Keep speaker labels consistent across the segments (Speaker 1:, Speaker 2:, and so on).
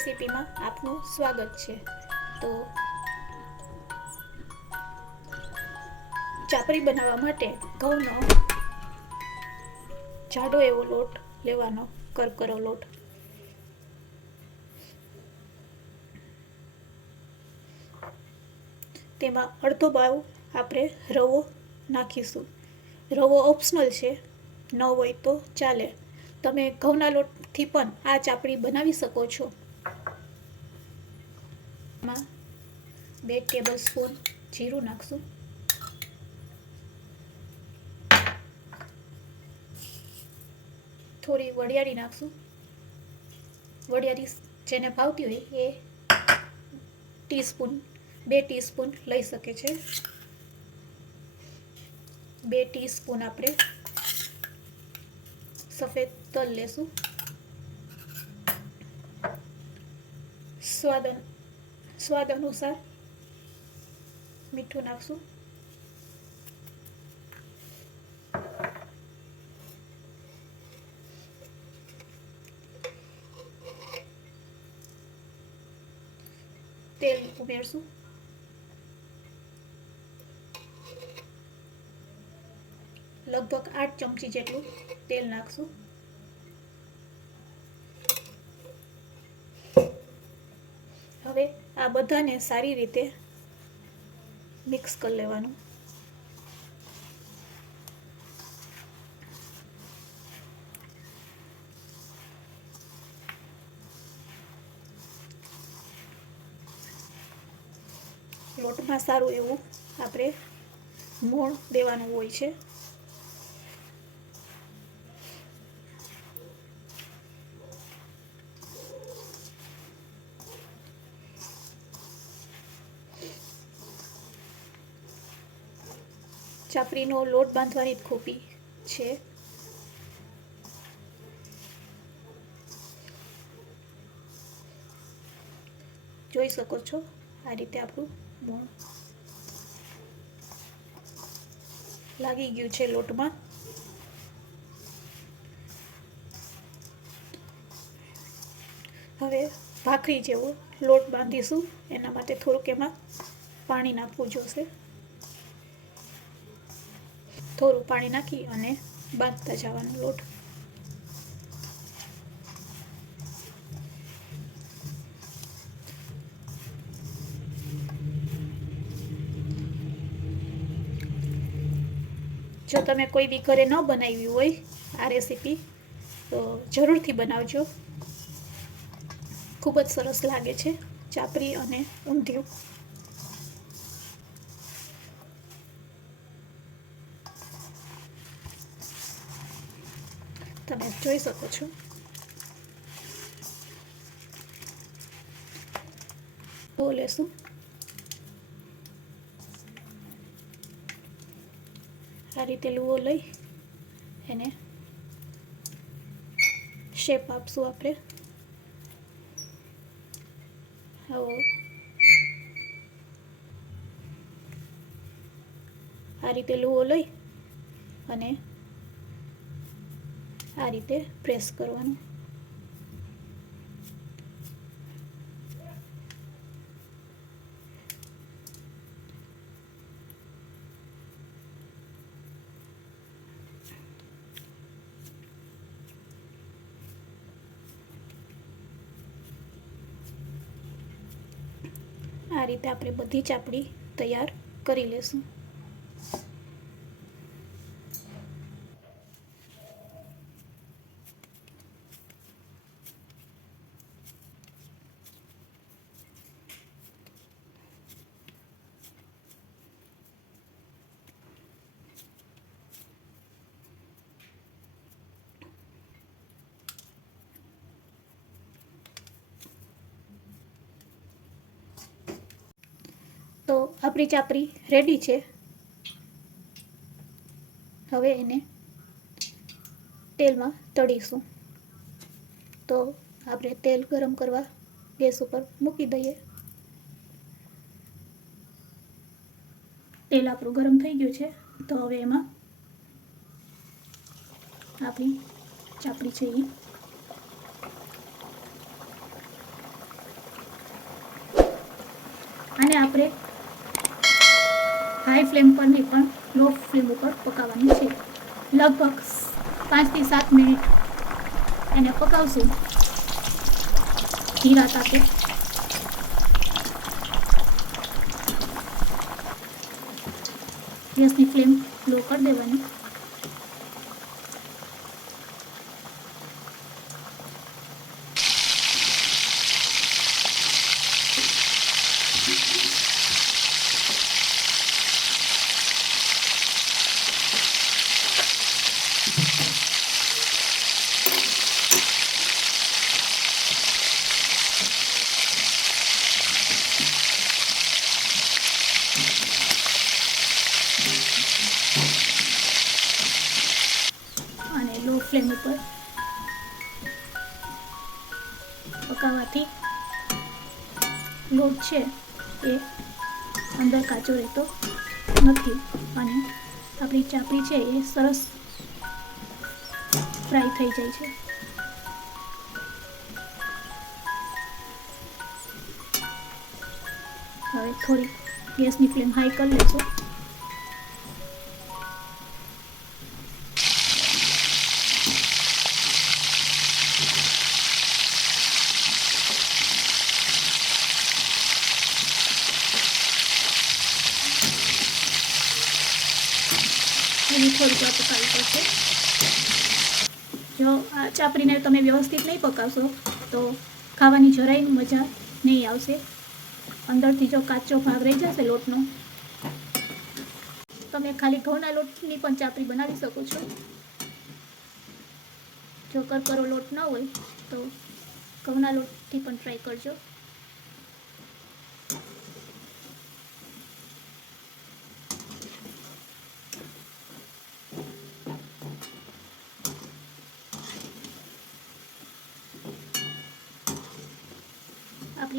Speaker 1: રેસીપીમાં આપનું સ્વાગત છે. તો ચાપરી બનાવવા માટે ઘઉંનો જાડો એવો લોટ લેવાનો, કરકરો લોટ. તેમાં અડધો બાવ આપણે રવો નાખીશું. રવો ઓપ્શનલ છે, ન હોય તો ચાલે. તમે ઘઉંના લોટથી પણ આ ચાપડી બનાવી શકો છો. એમાં બે ટેબલ સ્પૂન જીરું નાખશું. થોડી વડિયાળી નાખશું. વડિયાળી જેને ભાવતી હોય એ ટીસ્પૂન બે ટીસ્પૂન લઈ શકે છે. બે ટીસ્પૂન આપણે સફેદ તલ લેશું. સ્વાદ સ્વાદ અનુસાર મીઠું નાખશું. તેલ ઉમેરશું. લગભગ આઠ ચમચી જેટલું તેલ નાખશું. હવે આ બધાને સારી રીતે મિક્સ કરી લેવાનું. લોટમાં સારું એવું આપણે મોણ દેવાનું હોય છે. ચાપડીનો લોટ બાંધવાની ખોપી છે. જોઈ શકો છો આ રીતે આપણું મોણ લાગી ગયું છે લોટમાં. હવે ભાખરી જેવો લોટ બાંધીશું. એના માટે થોડુંક એમાં પાણી નાખવું જોશે. થોડું પાણી નાખી અને બાંધતા જવાનો લોટ. જો તમે કોઈ બી ઘરે ન બનાવી હોય આ રેસીપી, તો જરૂરથી બનાવજો. ખૂબ જ સરસ લાગે છે, ચાપરી અને ઊંધિયું. તમે જોઈ શકો છો. લેશું. આ રીતે લુઓ લઈ એને શેપ આપશું આપણે. આવો. આ રીતે લુઓ લઈ અને આ રીતે પ્રેસ કરવાનું. આ રીતે આપણે બધી ચાપડી તૈયાર કરી લેશું. આપણી ચાપડી રેડી છે. હવે એને તેલમાં તળીશું. તો આપણે તેલ ગરમ કરવા ગેસ ઉપર મૂકી દઈએ. તેલ આપણું ગરમ થઈ ગયું છે. તો હવે એમાં આપણી ચાપડી છે એ આને આપણે હાઈ ફ્લેમ પર નહીં, પણ લો ફ્લેમ ઉપર પકાવવાની છે. લગભગ પાંચથી સાત મિનિટ એને પકાવશું. ધીરા તાપે. ગેસની ફ્લેમ લો કરી દેવાની અને લો ફ્લેમ ઉપર. પકાવવાથી લોટ છે એ અંદર કાચો રહેતો નથી અને આપણી ચાપડી છે એ સરસ ફ્રાય થઈ જાય છે. હવે થોડી ગેસની ફ્લેમ હાઈ કરી લેશું એની થોડીક વાર પકાવી પડશે. જો આ ચાપડીને તમે વ્યવસ્થિત નહીં પકાવશો, તો ખાવાની જરાય મજા નહીં આવશે. અંદરથી જો કાચો ભાગ રહી જશે લોટનો, તમે ખાલી ઘઉંના લોટની પણ ચાપડી બનાવી શકો છો. જો કરકરો લોટ ન હોય, તો ઘઉંના લોટથી પણ ટ્રાય કરજો.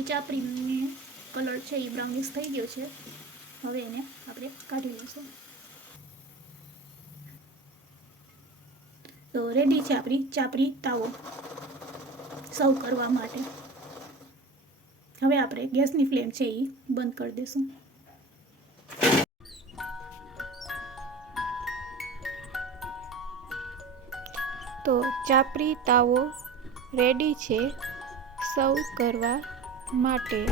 Speaker 1: આપણી પ્રીમને કલર છે, એ બ્રાઉનિશ થઈ ગયો છે. હવે એને આપણે કાઢી લઈશું. તો રેડી છે આપણી ચાપડી તાવો સર્વ કરવા માટે. હવે આપણે ગેસની ફ્લેમ છે એ બંધ કરી દઈશું.
Speaker 2: તો ચાપડી તાવો રેડી છે સર્વ કરવા માટે.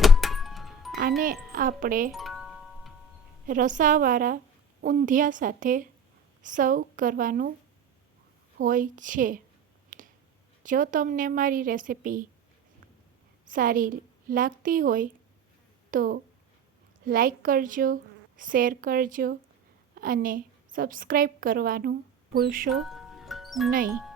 Speaker 2: આને આપણે રસાવાળા ઊંધિયા સાથે સર્વ કરવાનું હોય છે. જો તમને મારી રેસિપી સારી લાગતી હોય તો લાઈક કરજો, શેર કરજો અને સબસ્ક્રાઈબ કરવાનું ભૂલશો નહીં.